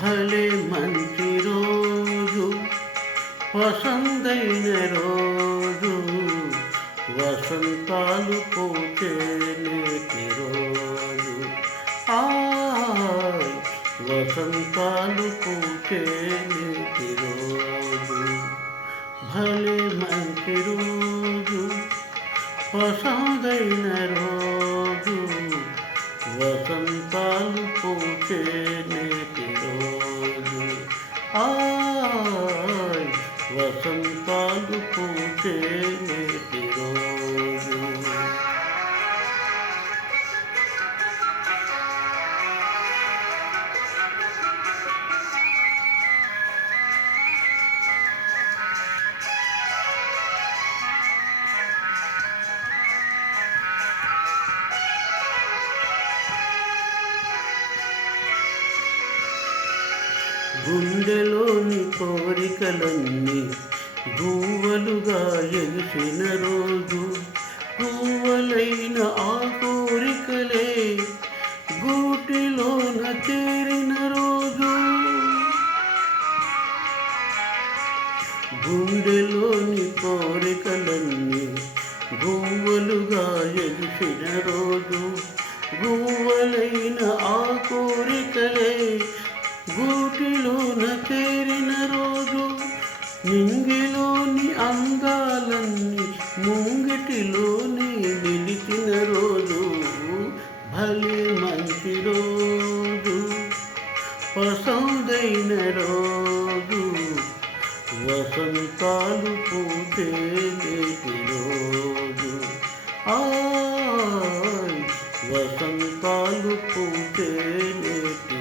భలే మంచి రోజు, వసంతైన రోజు, వసంతాలు పూచే నేటి రోజు. హాయ్ వసంతాలు పూచే నేటి రోజు. భలే మంచి రోజు, వసంతైన రోజు, వసంతాలు పూచే నేటి రోజు. హాయ్ వసంతాలు పూచే నేటి రోజు. గుండెలోని కోరికలన్నీ గువ్వలుగా ఎగిసిన రోజు, గువ్వలైన ఆ కోరికలే గూటిలోన చేరిన రోజు. గుండెలోని కోరికలన్నీ గువ్వలుగా ఎగిసిన రోజు, గువ్వలైన ఆ కోరికలే గూటిలోన చేరిన రోజు. నింగిలోని అందాలన్నీ ముంగిటిలోని నిలిచిన రోజు. భలే మంచి రోజు, పసందైన రోజు, వసంతాలు పూచే నేటి రోజు. ఆయ్ వసంతాలు పూచే నేటి